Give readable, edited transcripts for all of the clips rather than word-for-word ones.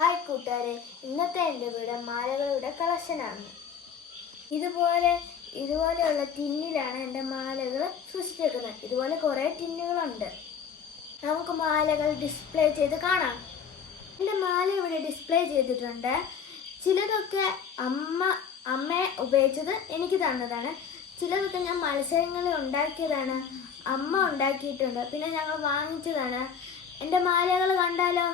Hi കൂട്ടുകാരെ, ഇന്നത്തെ എൻ്റെ വീട് മാലകളുടെ കളക്ഷനാണ്. ഇതുപോലെയുള്ള ടിന്നിലാണ് എൻ്റെ മാലകൾ സൂക്ഷിച്ചേക്കുന്നത്. ഇതുപോലെ കുറേ ടിന്നുകളുണ്ട്. നമുക്ക് മാലകൾ ഡിസ്പ്ലേ ചെയ്ത് കാണാം. എൻ്റെ മാല ഇവിടെ ഡിസ്പ്ലേ ചെയ്തിട്ടുണ്ട്. ചിലതൊക്കെ അമ്മ ഉപയോഗിച്ചത് എനിക്ക് തന്നതാണ്. ചിലതൊക്കെ ഞാൻ മത്സരങ്ങളിൽ ഉണ്ടാക്കിയതാണ്. അമ്മ ഉണ്ടാക്കിയിട്ടുണ്ട്. പിന്നെ ഞങ്ങൾ വാങ്ങിച്ചതാണ്. എൻ്റെ മാലകൾ കണ്ടാലോ?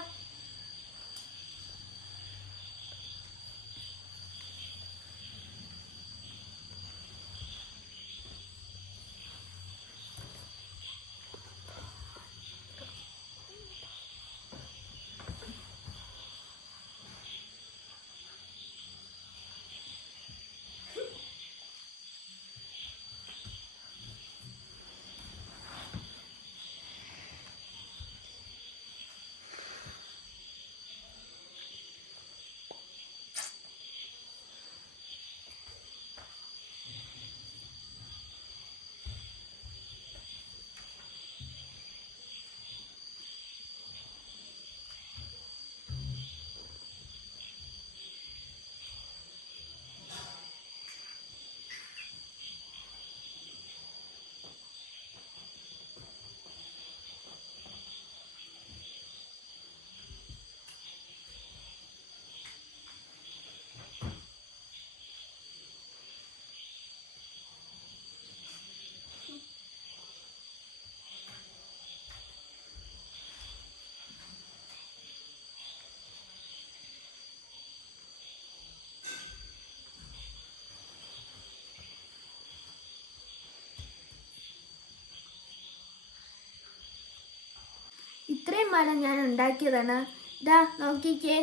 ഇത്രയും മാല ഞാൻ ഉണ്ടാക്കിയതാണ്. ഇതാ നോക്കിക്കേ.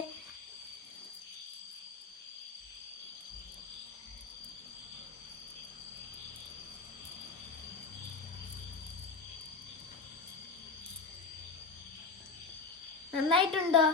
നന്നായിട്ടുണ്ടോ?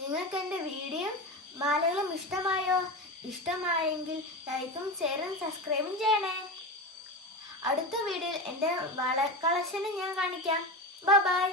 നിങ്ങൾക്ക് എൻ്റെ വീഡിയോ മാലകളും ഇഷ്ടമായോ? ഇഷ്ടമായെങ്കിൽ ലൈക്കും ഷെയറും സബ്സ്ക്രൈബും ചെയ്യണേ. അടുത്ത വീഡിയോയിൽ എൻ്റെ വള കളക്ഷന് ഞാൻ കാണിക്കാം. ബൈ.